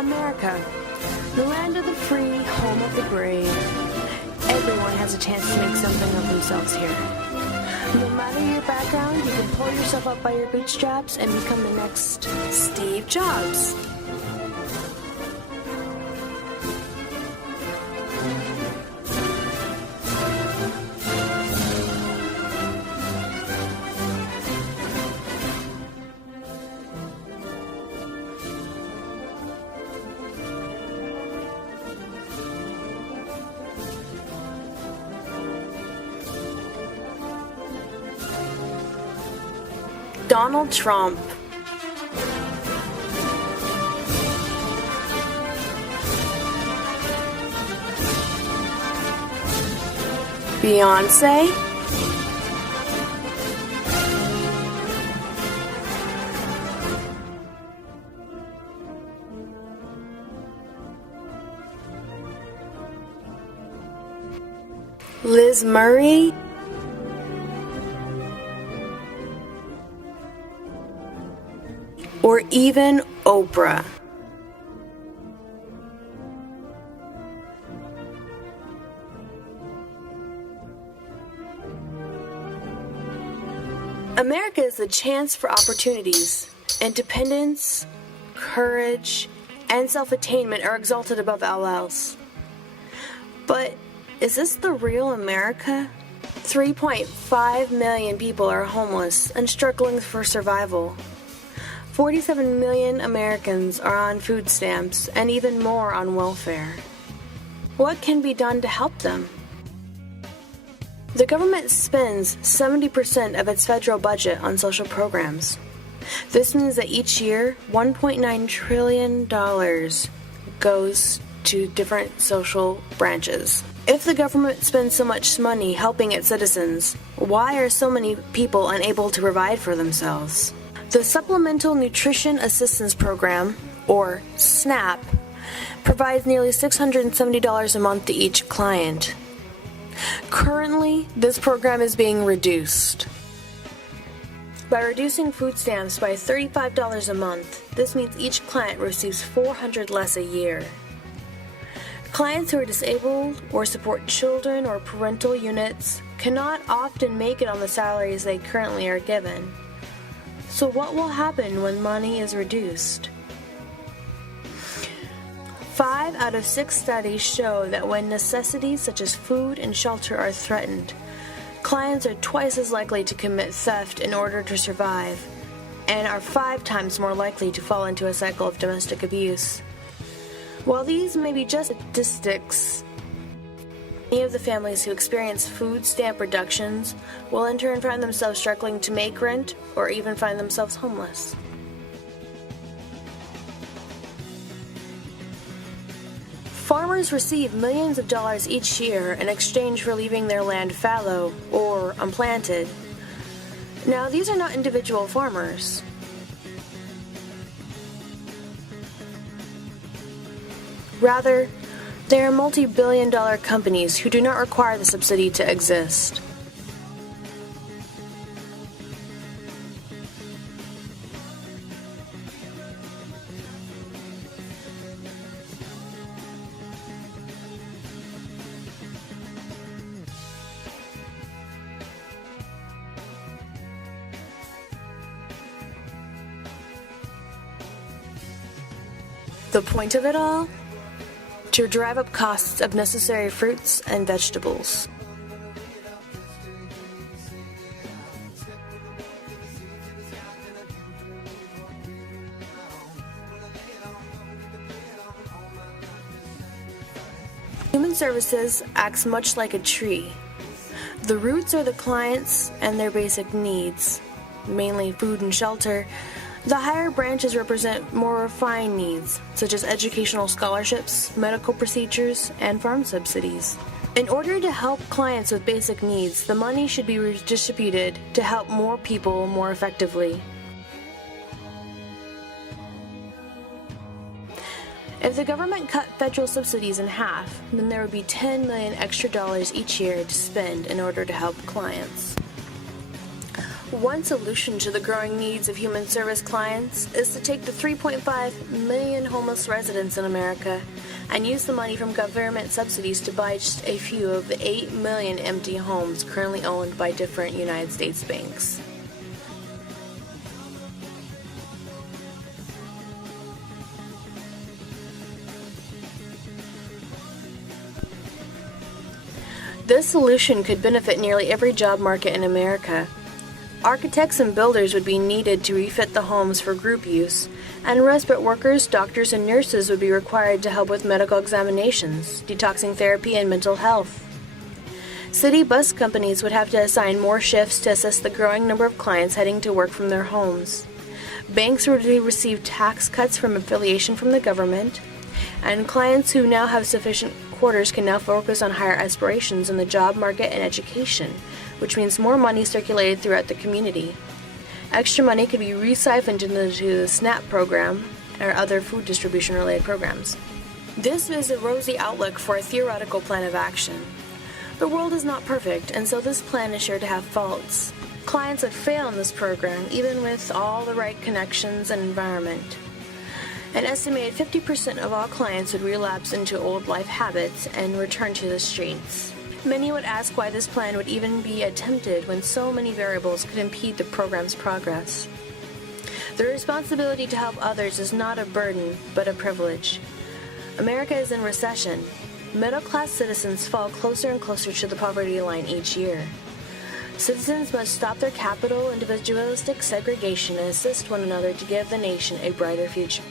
America, the land of the free, home of the brave. Everyone has a chance to make something of themselves here. No matter your background, you can pull yourself up by your bootstraps and become the next Steve Jobs. Donald Trump. Beyonce. Liz Murray. Or even Oprah. America is the chance for opportunities. Independence, courage, and self-attainment are exalted above all else. But is this the real America? 3.5 million people are homeless and struggling for survival. 47 million Americans are on food stamps and even more on welfare. What can be done to help them? The government spends 70% of its federal budget on social programs. This means that each year, $1.9 trillion goes to different social branches. If the government spends so much money helping its citizens, why are so many people unable to provide for themselves? The Supplemental Nutrition Assistance Program, or SNAP, provides nearly $670 a month to each client. Currently, this program is being reduced. By reducing food stamps by $35 a month, this means each client receives $400 less a year. Clients who are disabled or support children or parental units cannot often make it on the salaries they currently are given. So what will happen when money is reduced? 5 out of 6 studies show that when necessities such as food and shelter are threatened, clients are twice as likely to commit theft in order to survive, and are 5 times more likely to fall into a cycle of domestic abuse. While these may be just statistics, many of the families who experience food stamp reductions will in turn find themselves struggling to make rent or even find themselves homeless. Farmers receive millions of dollars each year in exchange for leaving their land fallow or unplanted. Now, these are not individual farmers. Rather, they are multi-billion-dollar companies who do not require the subsidy to exist. The point of it all? To drive up costs of necessary fruits and vegetables. Human Services acts much like a tree. The roots are the clients and their basic needs, mainly food and shelter. The higher branches represent more refined needs, such as educational scholarships, medical procedures, and farm subsidies. In order to help clients with basic needs, the money should be redistributed to help more people more effectively. If the government cut federal subsidies in half, then there would be $10 million extra each year to spend in order to help clients. One solution to the growing needs of human service clients is to take the 3.5 million homeless residents in America and use the money from government subsidies to buy just a few of the 8 million empty homes currently owned by different United States banks. This solution could benefit nearly every job market in America. Architects and builders would be needed to refit the homes for group use, and respite workers, doctors, and nurses would be required to help with medical examinations, detoxing therapy, and mental health. City bus companies would have to assign more shifts to assist the growing number of clients heading to work from their homes. Banks would receive tax cuts from affiliation from the government, and clients who now have sufficient quarters can now focus on higher aspirations in the job market and education, which means more money circulated throughout the community. Extra money could be re-siphoned into the SNAP program or other food distribution related programs. This is a rosy outlook for a theoretical plan of action. The world is not perfect, and so this plan is sure to have faults. Clients would fail in this program even with all the right connections and environment. An estimated 50% of all clients would relapse into old life habits and return to the streets. Many would ask why this plan would even be attempted when so many variables could impede the program's progress. The responsibility to help others is not a burden, but a privilege. America is in recession. Middle-class citizens fall closer and closer to the poverty line each year. Citizens must stop their capital individualistic segregation and assist one another to give the nation a brighter future.